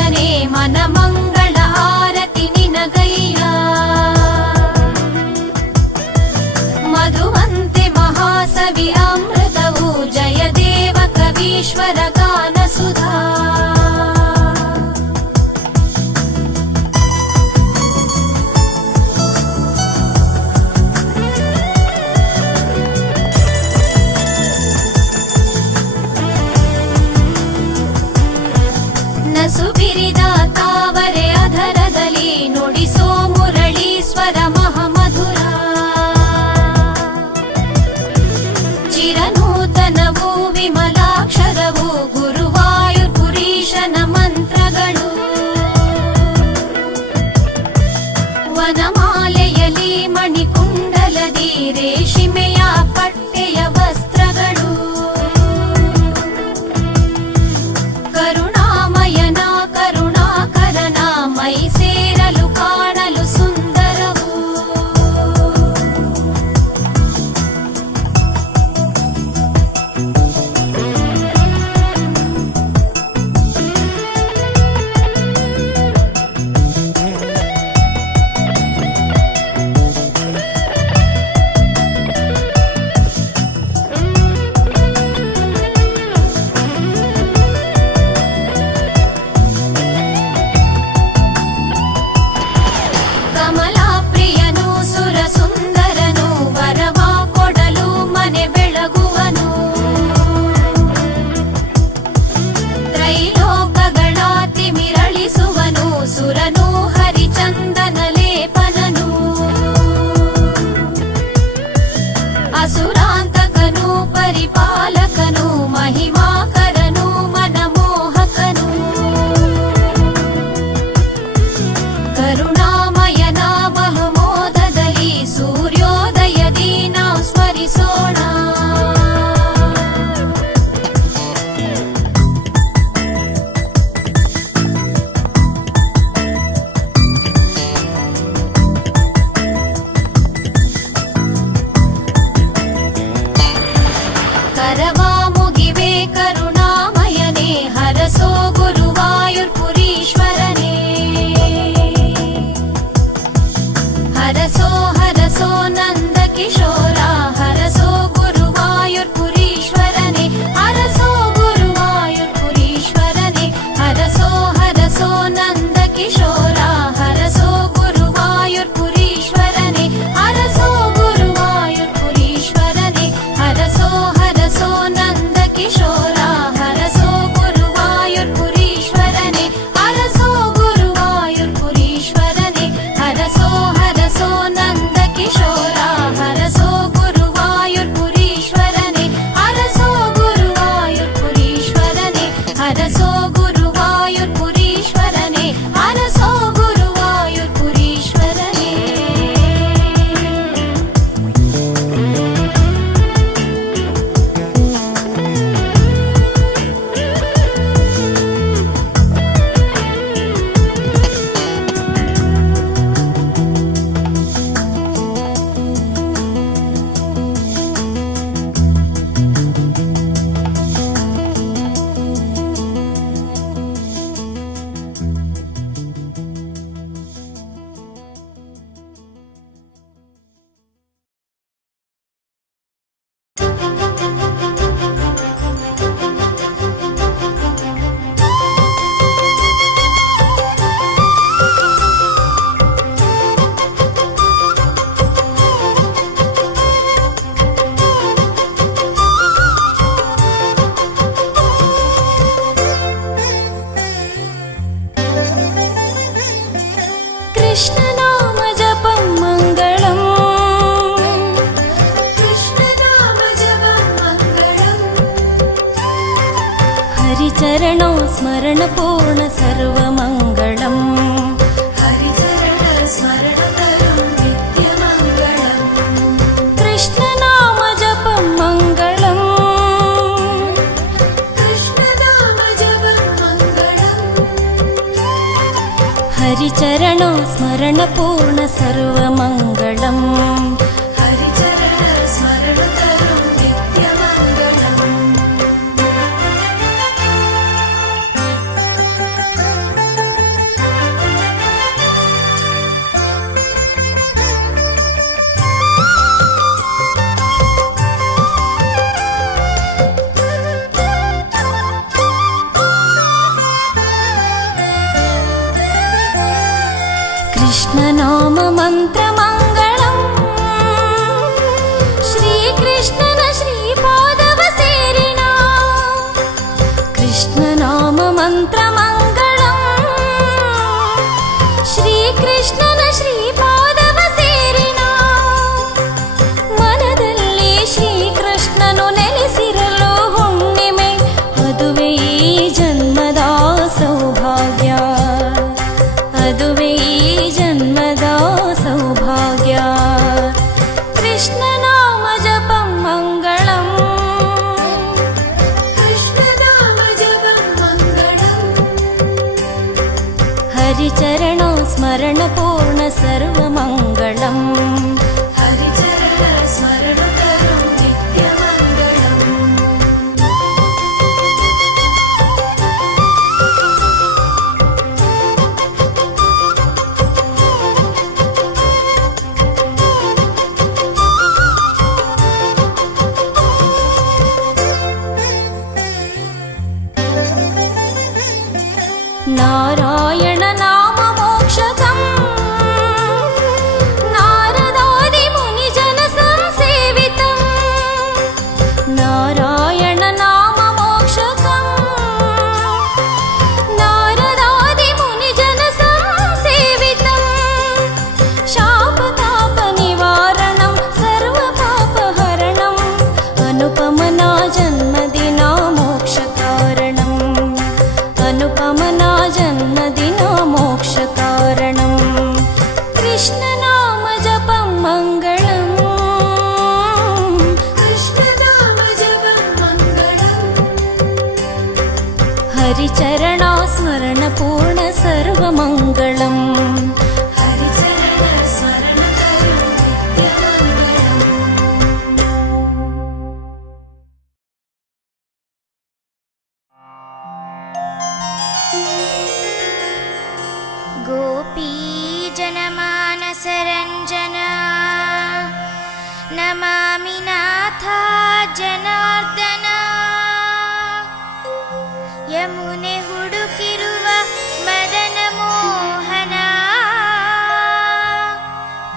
ಕರುಣಾಮಯನೇ ಮನಮಂಗಳ ಆರತಿ ನಿನಗಯ್ಯ. ಮಧುವಂತೆ ಮಹಾಸವಿ ಅಮೃತವು ಜಯದೇವ ಕವೀಶ್ವರ ಗಾನ ಸುಧಾ. ನಸು ಬಿರಿದ ತಾವರೆ ಅಧರದಲ್ಲಿ ನುಡಿಸೋ ಮುರಳೀಶ್ವರ ಮಹಾಮಧುರ. ಚಿರನೂತನವು ವಿಮಲಾಕ್ಷರವು ಗುರುವಾಯುರ್ಪುರೀಶನ ಮಂತ್ರಗಳು. ವನಮಾಲೆಯಲಿ ಮಣಿಕುಂಡಲದಿ ರೇಷ್ಮೆಯ ಪಟ್ಟೆಯ ವಸ್ತ್ರಗಳು. ಕರುಣಾಮಯನ ಕರುಣಾಕರನ ಮೈ ಸೇರಲು ಕಾಣಲು ಸುಂದರವು. ಕಮಲಾಪ್ರಿಯನು ಸುರ ಸುಂದರನು ವರವ ಕೊಡಲು ಮನೆ ಬೆಳಗುವನು. ತ್ರೈಲೋಕಗಳ ತಿಮಿರಳಿಸುವನು ಸುರನು ಹರಿಚಂದನ ಲೇಪನನು. ಅಸುರಾಂತಕನು ಪರಿಪಾಲಕನು ಮಹಿಮಾಕರನು ಮನಮೋಹಕನು. ಕರುಣಾಮಯನ ಮಹಮೋದದಲ್ಲಿ ಸೂರ್ಯೋದಯದಿ ನಾವು ಸ್ಮರಿಸೋಣ. ಕರವ ಮುಗಿವೆ ಕರುಣಾಮಯನೇ ಹರಸೋ ಗುರುವಾಯುರ್ಪುರೀಶ್ವರನೇ. ಹರಸೋ ಹರಸೋ ನಂದ ಕಿಶೋರ ಹರಸೋ ಗುರುವಾಯುರ್ಪುರೀಶ್ವರನೇ. ಹರಸೋ ಗುರುವಾಯುರ್ಪುರೀಶ್ವರನೇ ಹರಸೋ ಹರಸೋ ನಂದ ಕಿಶೋರ ಹರಸೋ ಗುರುವಾಯುರ್ಪುರೀಶ್ವರನೇ. ಹರಸೋ ಗುರುವಾಯುರ್ಪುರೀಶ್ವರನೇ ಹರಸೋ ಹರಸೋ ನಂದ ಕಿಶೋರ ಹರಸೋ ಗುರುವಾಯುರ್ಪುರೀಶ್ವರನೇ. ಹರಸೋ ಗುರುವಾಯುರ್ಪುರೀಶ್ವರನೇ ಹರಸೋ ಹರಸೋ ನಂದ ಕಿಶೋರ ಹರಸೋ ಗುರುವಾಯುರ್ಪುರೀಶ್ವರನೇ. ಹರಸೋ ಗುರುವಾಯುರ್ಪುರೀಶ್ವರನೇ ಹರಸೋ ಗುರುವಾಯುರ್ಪುರೀಶ್ವರನೇ ಹರಸೋ ಗುರುವಾಯುರ್ಪುರೀಶ್ವರನೇ. ಕೃಷ್ಣನಾಮ ಜಪಂ ಮಂಗಳಂ. ಕೃಷ್ಣನಾಮ ಜಪಂ ಮಂಗಳಂ. ಹರಿಚರಣೋ ಸ್ಮರಣ ಪೂರ್ಣ ಸರ್ವ ಮಂಗಳಂ. ಹರಿಚರಣ ಸ್ಮರಣ ತರುಂ ನಿತ್ಯ ಮಂಗಳಂ. ಕೃಷ್ಣನಾಮ ಜಪಂ ಮಂಗಳಂ. ಕೃಷ್ಣನಾಮ ಜಪಂ ಮಂಗಳಂ. ಹರಿಚರಣೋ ಸ್ಮರಣ ಪೂರ್ಣ ಸರ್ವ ಮಂಗಳಂ. ಹರಿಚರಣ ಸ್ಮರಣ ತರುಂ ನಿತ್ಯ ಮಂಗಳಂ. ನಾಮ ಮಂತ್ರ ಮಂಗಳಂ ಶ್ರೀಕೃಷ್ಣನ ಶ್ರೀಪಾದವ ಸೇರಿನ ಕೃಷ್ಣ ನಾಮ ಮಂತ್ರ ಮಂಗಳಂ ಶ್ರೀಕೃಷ್ಣನ ಶ್ರೀಪಾದವ ಸೇರಿನ ಮನದಲ್ಲಿ ಶ್ರೀಕೃಷ್ಣನು ನೆಲೆಸಿರಲು ಹುಣ್ಣಿಮೆ ಅದುವೇ ಈ ಜನ್ಮದ ಸೌಭಾಗ್ಯ ಅದುವೇ ಈ ಜನ್ಮದ ಸೌಭಾಗ್ಯ ಕೃಷ್ಣ ನಾಮ ಜಪಂ ಮಂಗಳಂ ಕೃಷ್ಣ ನಾಮ ಜಪಂ ಮಂಗಳಂ ಹರಿಚರಣ ಸ್ಮರಣ ಪೂರ್ಣ ಸರ್ವ ಮಂಗಳಂ ಹರಿಚರಣ ಸ್ಮರಣ ಕರೋ ನಿತ್ಯ ಮಂಗಳಂ ನಾರಾಯಣ ನಾಮ ಮೋಕ್ಷಕಂ ನಾರದಾದಿ ಮುನಿಜನ ಸಂಸೇವಿತಂ ನಾರಾಯಣ ನಾಮ ಮೋಕ್ಷಕಂ ನಾರದಾದಿ ಮುನಿಜನ ಸಂಸೇವಿತಂ ಶಾಪತಾಪ ನಿವಾರಣಂ ಸರ್ವ ಪಾಪಹರಣಂ ಅನುಪಮನಾ ಜನ್ಮದಿನ ಮೋಕ್ಷ ಕಾರಣಂ ಅನುಪಮನಾ ಜನ್ಮದಿನ ಮೋಕ್ಷ ಕಾರಣಂ ಕೃಷ್ಣ ನಾಮ ಜಪಂ ಮಂಗಳಂ ಕೃಷ್ಣ ನಾಮ ಜಪಂ ಮಂಗಳಂ ಹರಿಚರಣ ಸ್ಮರಣ ಪೂರ್ಣ ಸರ್ವ ಮಂಗಳಂ ಹರಿಚರಣ ಸ್ಮರಣ ಕರೋ ನಿತ್ಯ ಮಂಗಳಂ गोपीजनमानसरञ्जना नमामि नाथा जनार्दन यमुने हुडुकिरुव मदन मोहन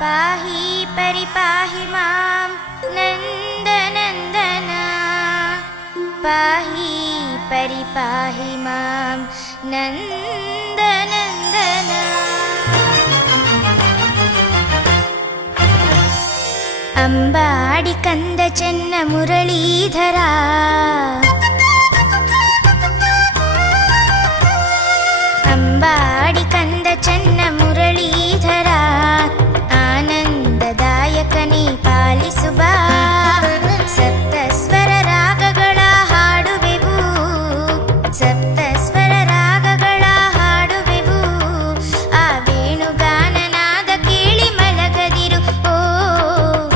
पाहि परिपाहि मां नन्दनन्दन पाहि परिपाहि मां नन्दनन्दन ಅಂಬಾಡಿ ಕಂದ ಚೆನ್ನ ಮುರಳೀಧರ ಅಂಬಾಡಿ ಕಂದ ಚೆನ್ನ ಮುರಳೀಧರ ಆನಂದದಾಯಕನೇ ಪಾಲಿಸುವ ಸಪ್ತ ಸ್ವರ ರಾಗಗಳ ಹಾಡುವೆವು ಸಪ್ತ ಸ್ವರ ರಾಗಗಳ ಹಾಡುವೆವು ಆ ವೇಣುಗಾನನಾದ ಕೇಳಿ ಮಲಗದಿರು ಓ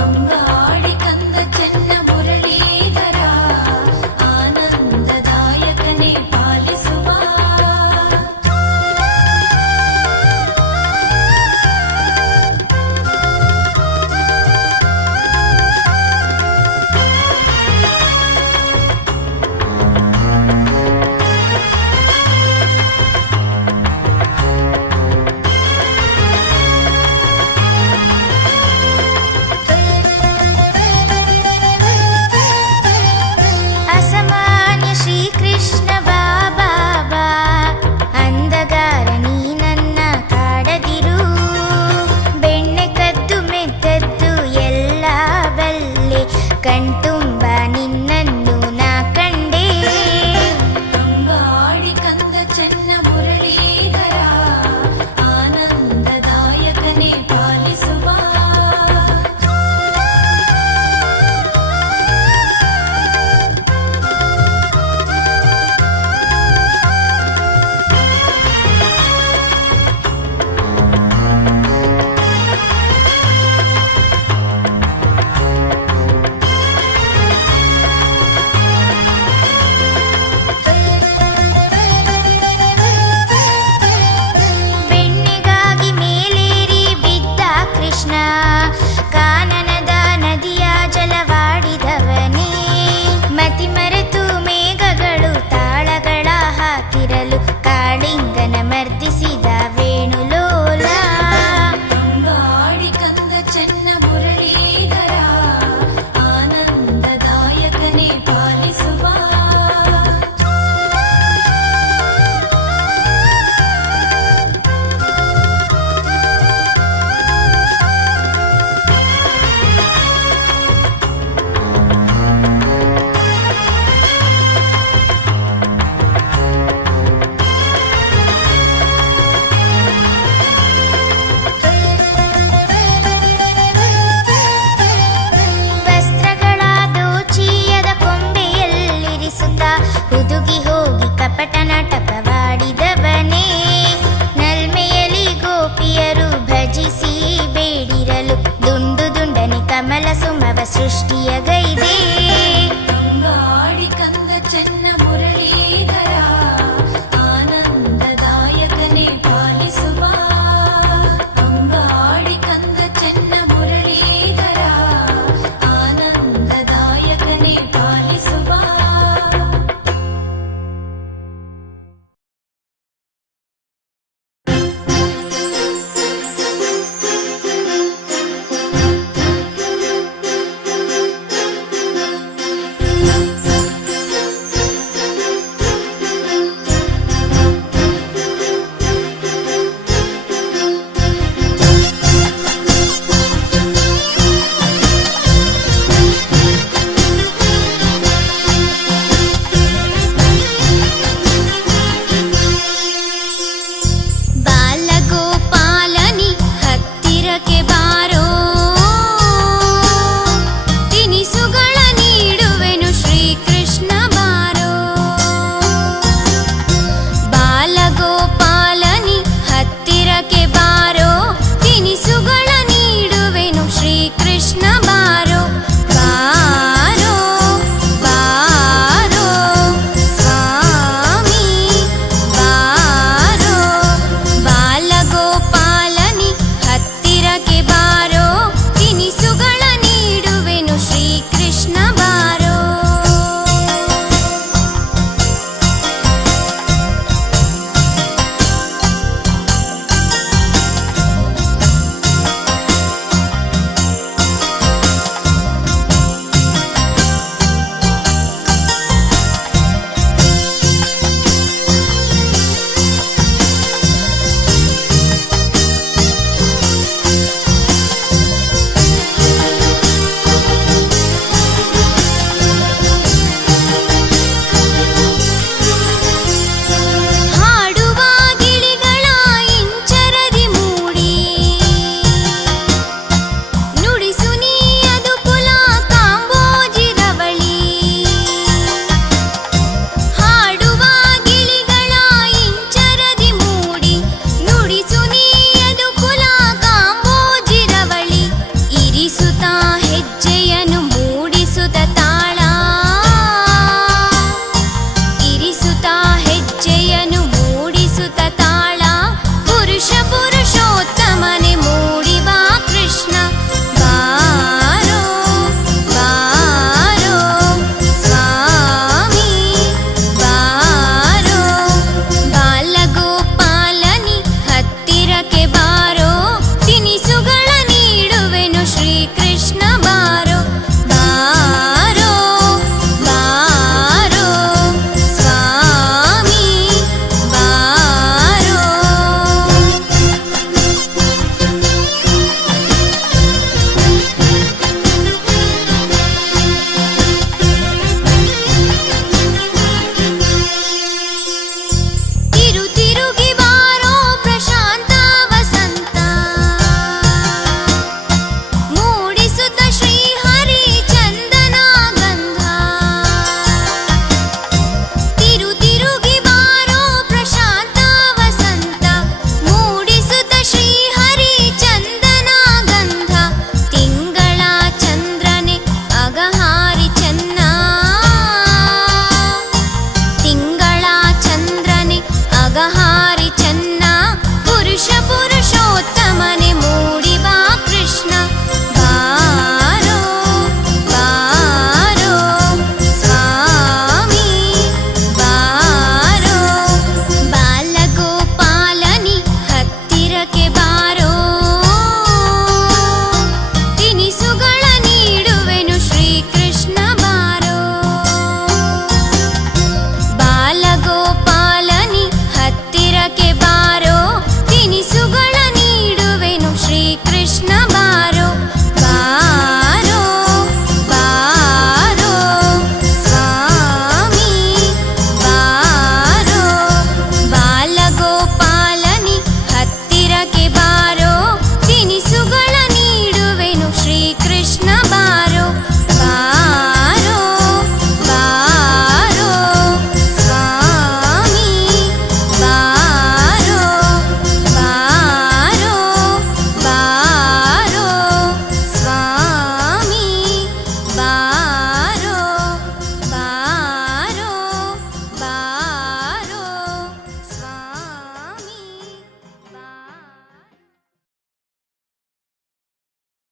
ಅಂಬಾಡಿ ಕಂದ ಚೆನ್ನ ಮುರಳೀಧರ ಆನಂದದಾಯಕನೇ ಪಾಲಿಸುವ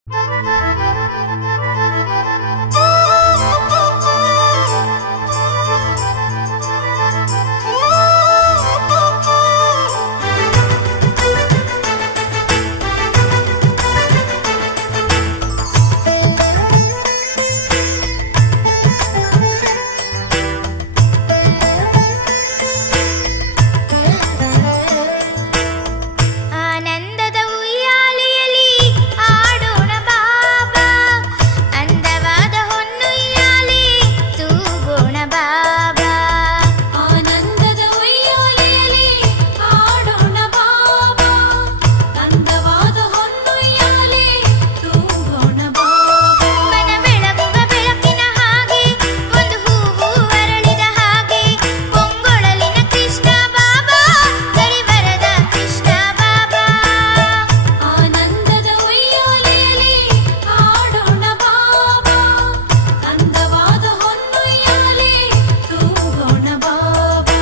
ಆನಂದದ ಉಯ್ಯಾಲೆಯಲ್ಲಿ ಆಡೋಣ ಬಾಬಾ, ಅಂದವಾದ ಹೊನ್ನುಯ್ಯಾಲೆ ತೂಗೋಣ ಬಾಬಾ. ಆನಂದದ ಉಯ್ಯಾಲೆಯಲ್ಲಿ ಆಡೋಣ ಬಾಬಾ, ಅಂದವಾದ ಹೊನ್ನುಯ್ಯಾಲೆ ತೂಗೋಣ ಬಾಬಾ. ಮನ ಬೆಳಗುವ ಬೆಳಕಿನ ಹಾಗೆ, ಒಂದು ಹೂವು ಅರಳಿದ ಹಾಗೆ, ಪೊಂಗೊಳಲಿನ ಕೃಷ್ಣ ಬಾಬಾ, ಕರಿವರದ ಕೃಷ್ಣ ಬಾಬಾ. ಆನಂದದ ಉಯ್ಯಾಲೆಯಲ್ಲಿ ಆಡೋಣ ಬಾಬಾ, ಅಂದವಾದ ಹೊನ್ನುಯ್ಯಾಲೆ ತೂಗೋಣ ಬಾಬಾ.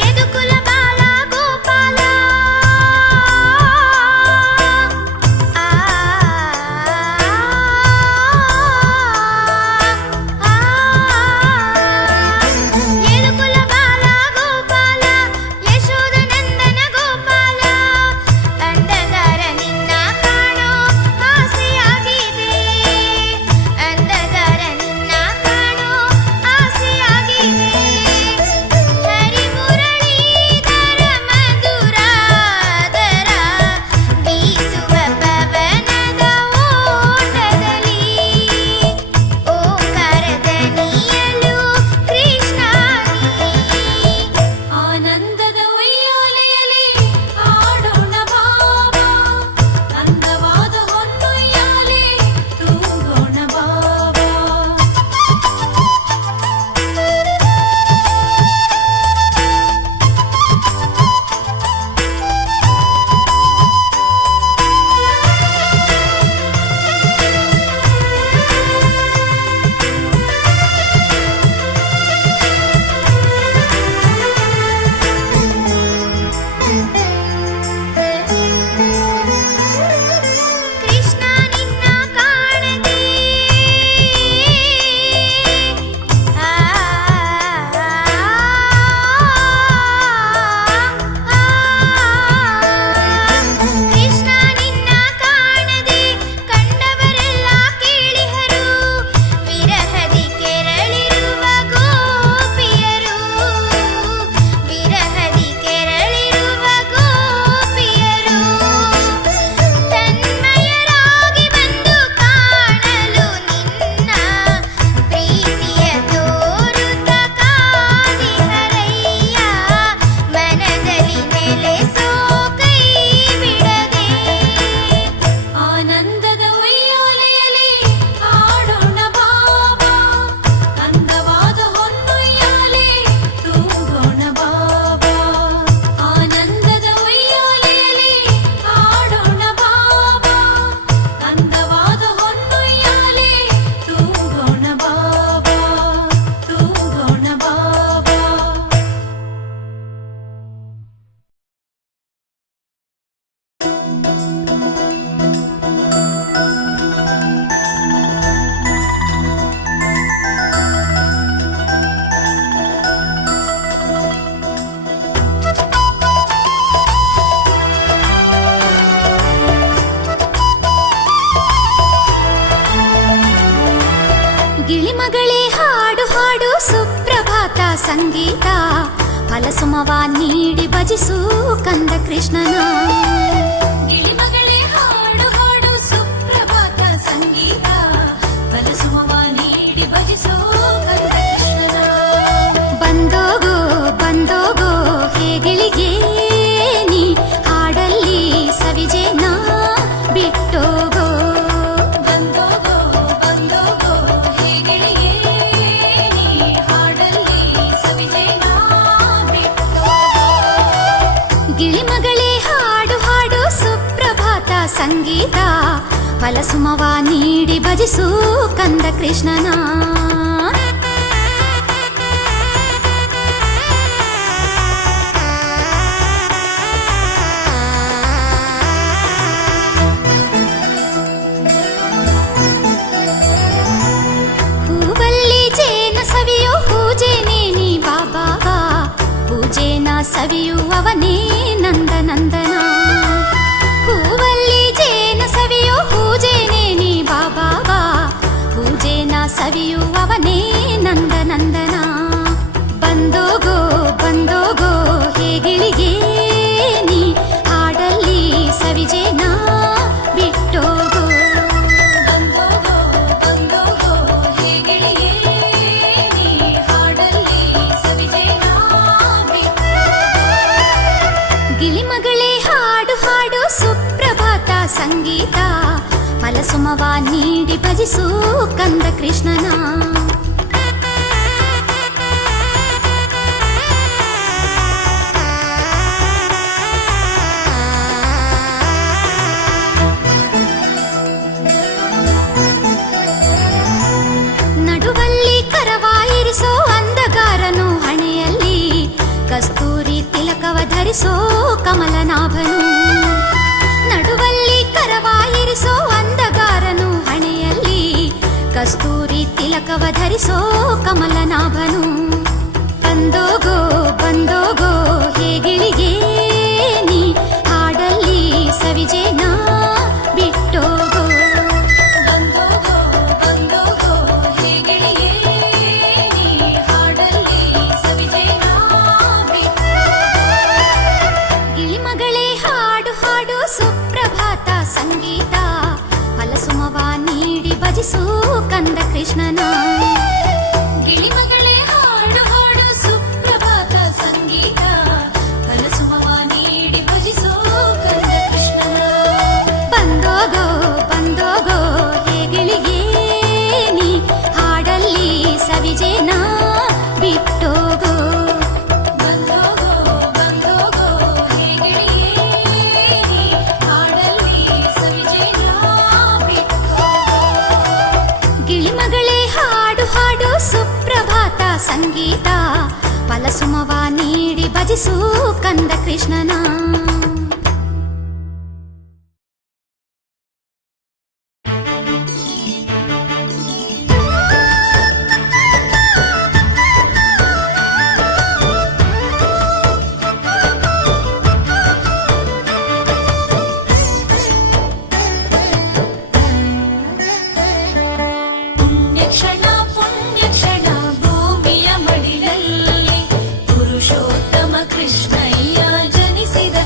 ಯದುಕುಲ ಬಾಲ ಗೋಪಾಲ, ಆ ಯದುಕುಲ ಬಾಲ ಗೋಪಾಲ, ಯಶೋದ ನಂದನ ಗೋಪಾಲ, ಅಂದಗಾರ ನಿನ್ನ ಕಾಣೋ ಆಸೆಯಾಗಿದೆ, ಅಂದಗಾರ ನಿನ್ನ ಕಾಣೋ ಆಸೆಯಾಗಿದೆ. ಹರಿ ಮುರಳೀಧರ ಮಧುರಾಧರ, ಬೀಸುವ ಪವನದ ಓಟದಲ್ಲಿ, ಓಂಕಾರದ ನೀಯಲು ಕೃಷ್ಣ ನೀ. ಆನಂದದ ಉಯ್ಯಾಲೆಯಲ್ಲಿ ಆಡೋಣ ಬಾಬಾ, ಅಂದವಾದ ಹೊನ್ನುಯ್ಯಾಲೆ ತೂಗೋಣ ಬಾಬಾ. ಕೃಷ್ಣ ನಿನ್ನ ಕಾಣದೆ, ಕೃಷ್ಣ ನಿನ್ನ ಕಾಣದೆ ಕಂಡವರೆಲ್ಲ ಕೇಳಿಹರು, ವಿರಹದಿ ಕೆರಳಿರುವ ಗೋಪಿಯರು, ವಿರಹದಿ ಕೆರಳಿರುವ ಗೋಪಿಯರು, ತನ್ಮಯರಾಗಿ ಬಂದು ಕಾಣಲು ನಿನ್ನ ಪ್ರೀತಿಯ ತೋರುತ್ತ ಕಾದಿಹರಯ್ಯ, ಮನದಲ್ಲಿ ನೆಲೆಸೋ ಕೈ ಬಿಡದೆ. ಆನಂದದ ಉಯ್ಯಾಲೆಯಲ್ಲಿ ಆಡೋಣ ಬಾಬಾ, ಅಂದವಾದ ಹೊನ್ನುಯ್ಯಾಲೆ ತೂಗೋಣ ಬಾಬಾ. ಆನಂದದ ಉಯ್ಯಾಲೆಯಲ್ಲಿ ಆಡೋಣ ಬಾಬಾ, ಅಂದವಾದ ಹೊನ್ನುಯ್ಯಾಲೆ ತೂಗೋಣ ಬಾಬಾ, ತೂಗೋಣ ಬಾಬಾ. ಗಿಳಿಮಗಳೇ ಹಾಡು ಹಾಡು ಸುಪ್ರಭಾತ ಸಂಗೀತ, ಫಲಸುಮವ ನೀಡಿ ಭಜಿಸು ಕಂದ ಕೃಷ್ಣನ. ಗಿಳಿಮಗಳೇ ಹಾಡು ಹಾಡು ಸುಪ್ರಭಾತ ಸಂಗೀತ, ಫಲಸುಮವ ನೀಡಿ ಭಜಿಸೋ ಕಂದ ಕೃಷ್ಣನ. ಬಂದೋಗೋ ಬಂದೋಗೋ ಹೇ ಗಿಳಿಗೆ, ನೀ ಹಾಡಲ್ಲಿ ಸವಿಜೇನ ಬಿಟ್ಟೋಗೋ. ಬಂದೋಗೋ ಬಂದೋಗೋ ಹೇ ಗಿಳಿಯೇ, ಸಂಗೀತ ಫಲಸುಮವ ನೀಡಿ ಭಜಿಸು ಕಂದ ಕೃಷ್ಣನ. ಹೂವಲ್ಲಿ ಜೇನ ಸವಿಯೋ ಪೂಜೆನೇ ನೀ ಬಾಬಾ, ಪೂಜೆನ ಸವಿಯುವವನೇ ನಂದ ನಂದನ. ಹೂವಲ್ಲಿ ಜೇನ ಸವಿಯೋ ಪೂಜೆನೇ ನೀ ಬಾಬಾ, ಪೂಜೆನ ಸವಿಯುವವನೇ ನಂದ ನಂದನ. ಬಂದೋಗೋ ಬಂದೋಗೋ ಹೇಗಿಳಿಗೆ ನೀ ಹಾಡಲ್ಲಿ ಸವಿಜೇನ ಬಿಟ್ಟೋಗೋ. ಬಂದೋಗೋ ಬಂದೋಗೋ ಹೇಗಿಳಿಯೇ ನೀ ಹಾಡಲ್ಲಿ ಸವಿಜೇನ ಬಿಟ್ಟು. ಗಿಳಿಮಗಳೇ ಹಾಡು ಹಾಡು ಸುಪ್ರಭಾತ ಸಂಗೀತ ಫಲಸುಮವ ನೀಡಿ ಭಜಿಸು ಕಂದ ಕೃಷ್ಣನ. ನಡುವಲ್ಲಿ ಕರವಾಯಿರಿಸೋ ಅಂದಗಾರನು ಹಣೆಯಲ್ಲಿ ಕಸ್ತೂರಿ ತಿಲಕವ ಧರಿಸೋ ಕಮಲನಾಭನು. ನಡುವಲ್ಲಿ ಕರವಾಯಿರಿಸೋ ಅಂದಗಾರನು ಹಣೆಯಲ್ಲಿ ಕಸ್ತೂರಿ ತಿಲಕವ ಧರಿಸೋ ಕಮಲನಾಭನು. ಬಂದೋಗೋ ಬಂದೋಗೋ ಹೇಗಿಳಿಗೆ ನೀ ಹಾಡಲ್ಲಿ ಸವಿಜೇನ ಬಿಟ್ಟೋಗೋ. ಬಂದೋಗೋ ಬಂದೋಗೋ ಹೇಗಿಳಿಯೇ ನೀ ಹಾಡಲ್ಲಿ ಸವಿಜೇನ ಬಿಟ್ಟು. ಗಿಳಿಮಗಳೇ ಹಾಡು ಹಾಡು ಸುಪ್ರಭಾತ ಸಂಗೀತ ಫಲಸುಮವ ನೀಡಿ ಭಜಿಸು ಕಂದ ಕೃಷ್ಣನ. ಗಿಳಿಮಗಳೇ ಹಾಡು ಹಾಡು ಸುಪ್ರಭಾತ ಸಂಗೀತ ಫಲಸುಮವ ನೀಡಿ ಭಜಿಸೋ ಕಂದ ಕೃಷ್ಣನ. ಬಂದೋಗೋ ಬಂದೋಗೋ ಹೇಗಿಳಿಗೆ ನೀ ಹಾಡಲ್ಲಿ ಸವಿಜೇನ ಬಿಟ್ಟೋಗೋ. ಬಂದೋಗೋ ಬಂದೋಗೋ ಹೇಗಿಳಿಯೇ ನೀ ಹಾಡಲ್ಲಿ ಸವಿಜೇನ ಬಿಟ್ಟು. ಗಿಳಿಮಗಳೇ ಹಾಡು ಹಾಡು ಸುಪ್ರಭಾತ ಸಂಗೀತ ಫಲಸುಮವ ನೀಡಿ ಭಜಿಸು ಕಂದ ಕೃಷ್ಣನ. ಪುಣ್ಯ ಕ್ಷಣ ಭೂಮಿಯ ಮಡಿಲಲ್ಲಿ ಪುರುಷೋತ್ತಮ ಕೃಷ್ಣಯ್ಯ ಜನಿಸಿದ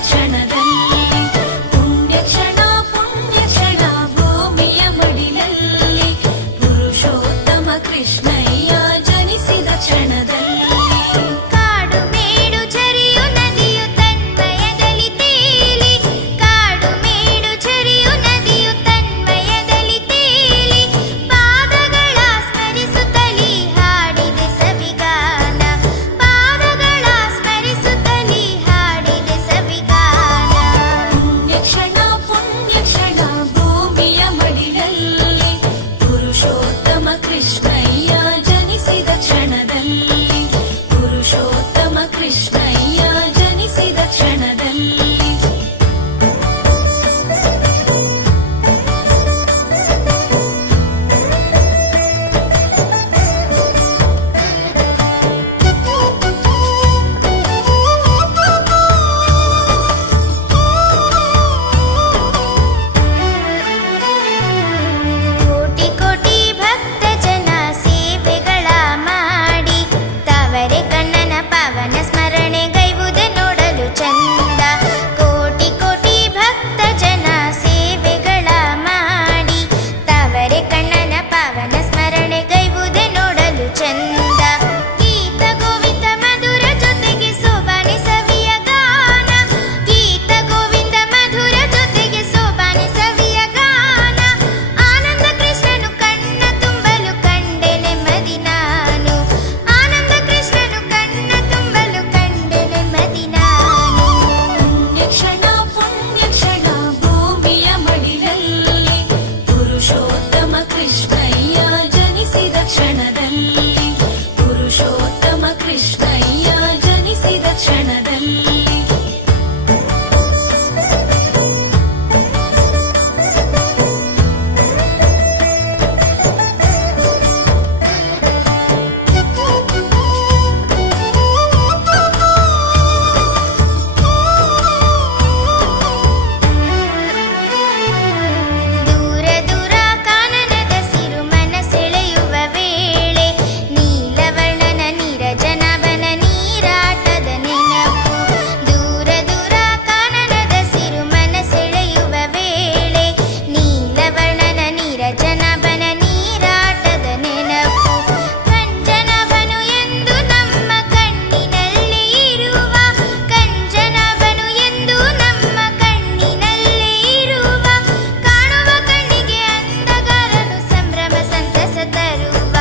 ಕ್ಷಣದಲ್ಲಿ ಪುರುಷೋತ್ತಮ ಕೃಷ್ಣಯ್ಯ ಜನಿಸಿದ ಕ್ಷಣದಲ್ಲಿ ದೂರ ದೂರ ಕಾನನದ ಸಿರುಮನ ಸೆಳೆಯುವ ವೇಳೆ ನೀಲವರ್ಣನ ನೀರಜನವನ ನೀರಾಟದ ನೆನಪು. ದೂರ ದೂರ ಕಾನನದ ಸಿರುಮನ ಸೆಳೆಯುವ ವೇಳೆ ನೀಲವರ್ಣನ ನೀರಜನವನ ನೀರಾಟದ ನೆನಪು. ಕಂಜನವನು ಎಂದು ನಮ್ಮ ಕಣ್ಣಿನಲ್ಲಿ ಇರುವ, ಕಂಜನವನು ಎಂದು ನಮ್ಮ ಕಣ್ಣಿನಲ್ಲಿ ಇರುವ, ಕಾಣುವ ಕಣ್ಣಿಗೆ ಅಂದಗಾರನು ಸಂಭ್ರಮ ಸಂತಸ ತರುವ,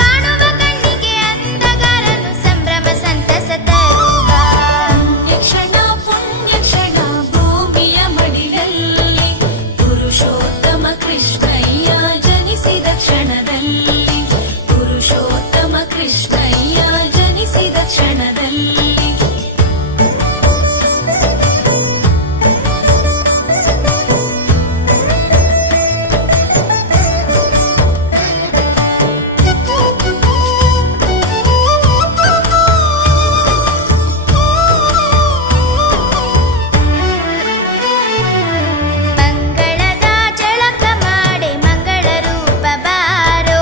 ಕಾಣುವ ಕಣ್ಣಿಗೆ ಅಂದಗಾರನು ಸಂಭ್ರಮ ಸಂತಸ ತರುವ. ಪುಣ್ಯ ಕ್ಷಣ ಭೂಮಿಯ ಮಡಿಲಲ್ಲಿ ಪುರುಷೋತ್ತಮ ಕೃಷ್ಣಯ್ಯ ಜನಿಸಿದ ಕ್ಷಣದಲ್ಲಿ ಪುರುಷೋತ್ತಮ ಕೃಷ್ಣಯ್ಯ ಜನಿಸಿದ ಕ್ಷಣದಲ್ಲಿ ಮಂಗಳದ ಜಳಕ ಮಾಡೆ ಮಂಗಳ ರೂಪ ಬಾರೋ,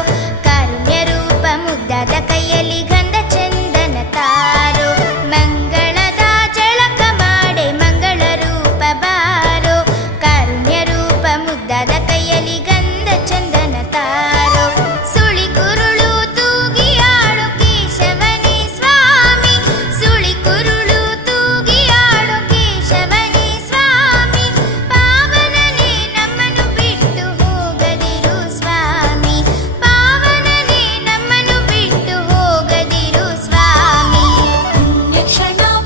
ಕಾರುಣ್ಯ ರೂಪ ಮುದ್ದಾದ ಕೈಯಲ್ಲಿ ಗಂಧ ಚಂದನ ತಾರೋ. ಮಂಗಳದ ಜಳಕ ಮಾಡೆ ಮಂಗಳ ರೂಪ ಬಾರೋ, ಕಾರುಣ್ಯ ರೂಪ ಮುದ್ದಾದ ಕೈಯಲ್ಲಿ ಗಂಧ ಚಂದನ ತಾರೋ. ಸುಳಿ ಕುರುಳು ತೂಗಿಯಾಡು ಕೇಶವನೇ ಸ್ವಾಮಿ, ಸುಳಿ ಕುರುಳು ತೂಗಿಯಾಡು ಕೇಶವನೇ ಸ್ವಾಮಿ, ಪಾವನನೇ ನಮ್ಮನ್ನು ಬಿಟ್ಟು ಹೋಗದಿರು ಸ್ವಾಮಿ, ಪಾವನನೇ ನಮ್ಮನ್ನು ಬಿಟ್ಟು ಹೋಗದಿರು ಸ್ವಾಮಿ.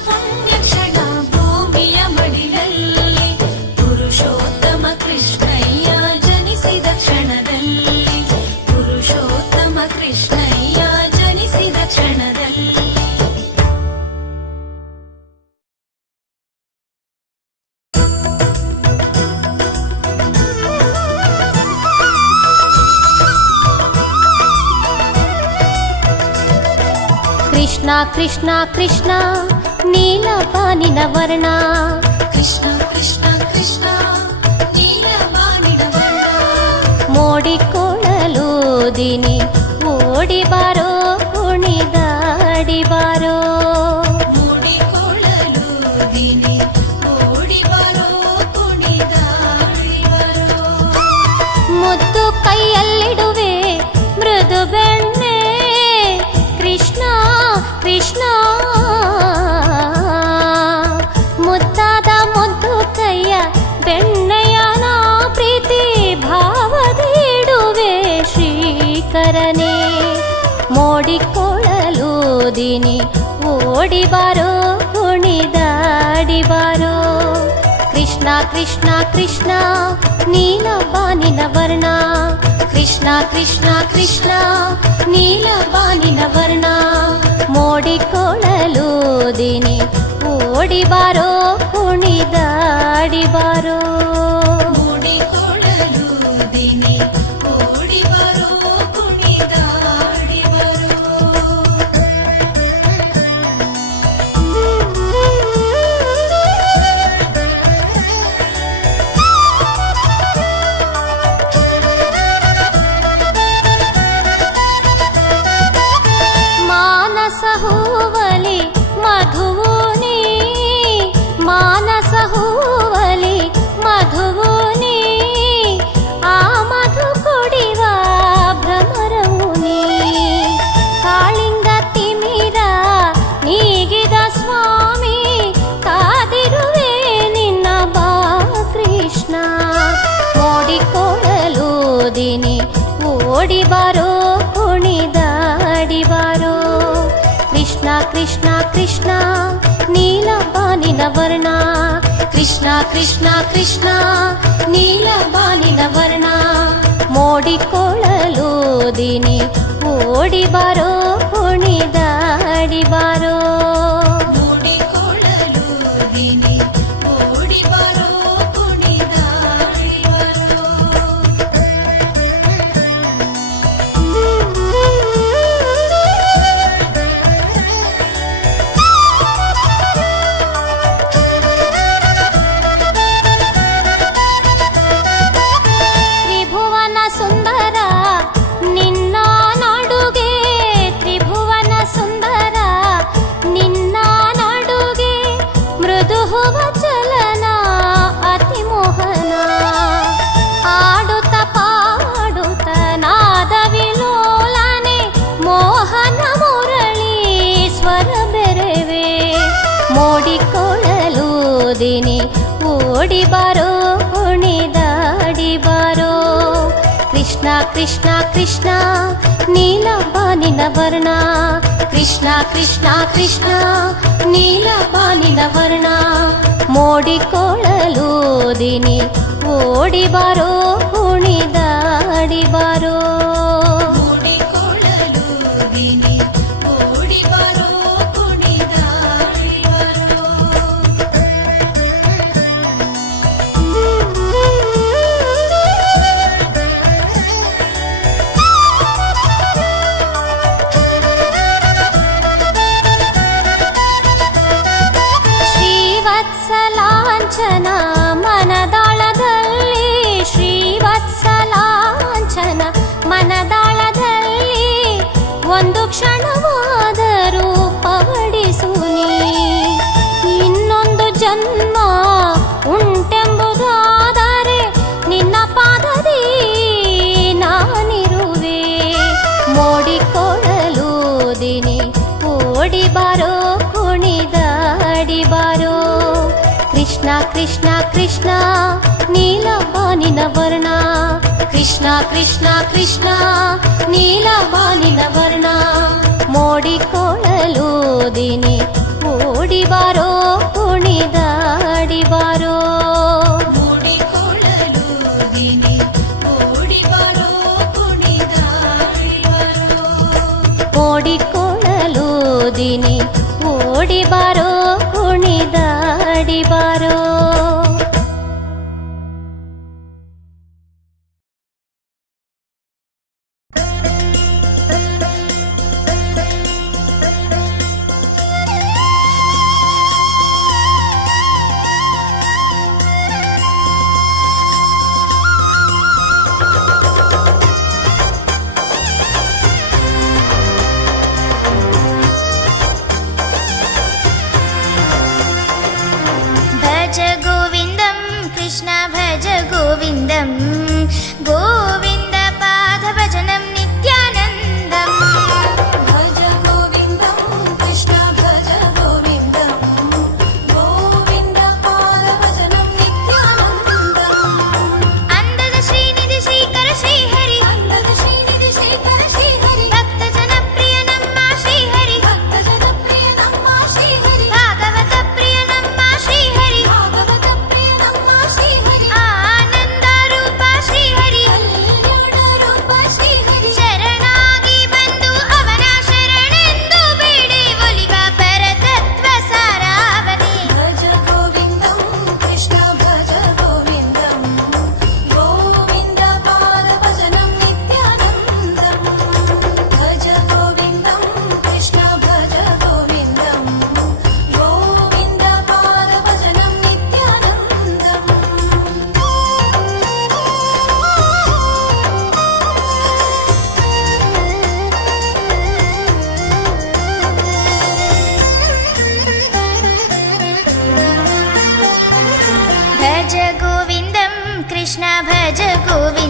ಪುಣ್ಯ ಕ್ಷಣ ಭೂಮಿಯ ಮಡಿಲಲ್ಲಿ ಪುರುಷೋತ್ತಮ ಕೃಷ್ಣಯ್ಯ ಜನಿಸಿದ ಕ್ಷಣದಲ್ಲಿ ಪುರುಷೋತ್ತಮ ಕೃಷ್ಣಯ್ಯ ಜನಿಸಿದ ಕ್ಷಣದಲ್ಲಿ ಕೃಷ್ಣ ಕೃಷ್ಣ ಕೃಷ್ಣ ನೀಲಪಾನಿನ ವರ್ಣ, ಕೃಷ್ಣ ಕೃಷ್ಣ ಕೃಷ್ಣ ನೀಲವಾನಿನ ವರ್ಣ ಮೋಡಿಕೊಳ್ಳಲು ದಿನಿ ಓಡಿ ಬಾರೋ ಕುಣಿದಾಡಿ ಬಾರೋ. ಮೂಡಿಕೊಳ್ಳಲು ದಿನಿ ಓಡಿ ಬರೋ ಕುಣಿದಾಡಿ ಬರೋ ಮುದ್ದು ಕೈಯಲ್ಲಿಡುವೆ ಮೃದು ಬೆಣ್ಣೆ, ಕೃಷ್ಣ ಕೃಷ್ಣ ಮುದ್ದಾದ ಮುದ್ದು ಕೈಯ ಬೆಣ್ಣೆಯನ ಪ್ರೀತಿ ಭಾವದಿಡುವೆ ಶ್ರೀಕರನೇ. ಮೋಡಿಕೊಳ್ಳಲು ದಿನಿ ಓಡಿ ಬಾರೋ ಕುಣಿದಾಡಿ ಬಾರೋ. ಕೃಷ್ಣ ಕೃಷ್ಣ ಕೃಷ್ಣ ನೀಲಬಾನಿನ ವರ್ಣ, ಕೃಷ್ಣ ಕೃಷ್ಣ ಕೃಷ್ಣ ನೀಲಬಾನಿನ ವರ್ಣ ಮೋಡಿಕೊಳ್ಳಲು ದಿನಿ ಓಡಿ ಬಾರೋ ಕುಣಿದಾಡಿ ಬಾರೋ. ಮೂಡಿಕೊಳ್ಳಲು ದಿನಿ ಓಡಿ ಬರೋ ಕುಣಿದಾಡಿ ಬರೋ ಮಾನಸ ಹೂವಲಿ ಮಧುವು ನೀ, ಮಾನಸ ಹೂವಲಿ ಮಧುವು ನೀ, ಆ ಮಧು ಕುಡಿವ ಭ್ರಮರವು ನೀ. ಕಾಳಿಂಗ ತಿಮಿರ ನೀಗಿದ ಸ್ವಾಮಿ, ಕಾದಿರುವೆ ನಿನ್ನ ಬಾ ಕೃಷ್ಣ. ಮೋಡಿಕೊಳ್ಳಲು ದಿನಿ ಓಡಿ ಬಾರೋ ಕುಣಿದಾಡಿ ಬಾರೋ. ಕೃಷ್ಣ ಕೃಷ್ಣ ಕೃಷ್ಣ ನೀಲಬಾನಿನ ವರ್ಣ, ಕೃಷ್ಣ ಕೃಷ್ಣ ಕೃಷ್ಣ ನೀಲಬಾನಿನ ವರ್ಣ ಮೋಡಿಕೊಳ್ಳಲು ದಿನಿ ಓಡಿ ಬಾರೋ ಕುಣಿದಾಡಿ ಬಾರೋ. ಮೂಡಿಕೊಳ್ಳಲು ದಿನಿ ಓಡಿ ಬರೋ ಕುಣಿದಾಡಿ ಬರೋ. ತ್ರಿಭುವನ ಸುಂದರ ನಿನ್ನ ನಾಡುಗೆ, ತ್ರಿಭುವನ ಸುಂದರ ನಿನ್ನ ನಾಡುಗೆ, ಮೃದು ಹೂವ ಚಲನ ಅತಿ ಮೋಹನ. ಆಡುತ್ತ ಪಾಡುತ್ತ ನಾದ ವಿಲೋಲನೆ, ಮೋಹನ ಮುರಳಿ ಸ್ವರ ಬೆರೆವೆ. ಮೋಡಿಕೊಳ್ಳಲು ದಿನಿ ಓಡಿ ಬಾರೋ ಕುಣಿದಾಡಿ ಬಾರೋ. ಕೃಷ್ಣ ಕೃಷ್ಣ ಕೃಷ್ಣ ನೀಲ ಬಾನಿನ ವರ್ಣ, ಕೃಷ್ಣ ಕೃಷ್ಣ ಕೃಷ್ಣ ನೀಲ ಬಾನಿನ ವರ್ಣ. ಮೋಡಿಕೊಳ್ಳಲು ದಿನಿ ಓಡಿ ಬಾರೋ ಕುಣಿದಾಡಿ ಬಾರೋ. ಮೂಡಿಕೊಳ್ಳಲು ದಿನಿ ಓಡಿ ಬರೋ ಕುಣಿದಾಡಿ ಬರೋ. ಶ್ರೀವತ್ಸಲಾಂಛನ ಮನದಾಳದಲ್ಲಿ, ಶ್ರೀವತ್ಸಲಾಂಛನ ಮನದಾಳದಲ್ಲಿ, ಒಂದು ಕ್ಷಣವಾದರೂ ಪವಡಿಸು ನೀ. ಇನ್ನೊಂದು ಜನ್ಮ ಉಂಟೆಂಬುದಾದರೆ ನಿನ್ನ ಪಾದದಿ ನಾನಿರುವೆ. ಮೋಡಿಕೊಳ್ಳಲು ದಿನಿ ಓಡಿ ಬಾರೋ ಕುಣಿದಾಡಿ ಬಾರೋ. ಕೃಷ್ಣ ಕೃಷ್ಣ ಕೃಷ್ಣ ನೀಲ ಬಾನಿನ ವರ್ಣ, ಕೃಷ್ಣ ಕೃಷ್ಣ ಕೃಷ್ಣ ನೀಲ ಬಾನಿನ ವರ್ಣ. ಮೋಡಿಕೊಳ್ಳಲು ದಿನಿ ಓಡಿ ಬಾರೋ ಕುಣಿದಾಡಿ ಬಾರೋ. ಮೂಡಿಕೊಳ್ಳಲು ದಿನಿ ಓಡಿ ಬರೋ ಕುಣಿದಾಡಿ ಬರೋ. ಮೋಡಿಕೊಳ್ಳಲು ದಿನಿ ಓಡಿ ಬಾರೋ ಕುಣಿದಾಡಿ ಬಾರೋ. भज गोविन्दं कृष्ण भज गोविन्दं, गोविन्द पादभजनं नित्यानन्दम्. भज गोविन्दं कृष्ण भज गोविन्दं, गोविन्द पादभजनं नित्यानन्दम्. अंदद श्रीनिधि श्रीकर श्रीहरि, अंदद श्रीनिधि श्रीकर श्रीहरि, भक्तजनप्रिय नम्मा श्रीहरि, भक्तजनप्रिय नम्मा श्रीहरि, भागवत प्रिय नम्मा श्रीहरि, भागवत प्रिय नम्मा श्रीहरि, आनन्दरूप श्रीहरि, कल्याण रूप श्रीहरि. शरणागी बंधु अवन शरणेंदु बेडे ಒಲಿವ ಪರತತ್ವ ಸಾರಾವಣಿ. भज गोविन्दं कृष्ण भज गोविन्दं, गोविन्द पादभजनं नित्यानन्दम्. भज गोविन्दं कृष्ण भज गोविन्दं, गोविन्द पादभजनं नित्यानन्दम्. भज गोविन्दं कृष्ण भज गोविन्दं,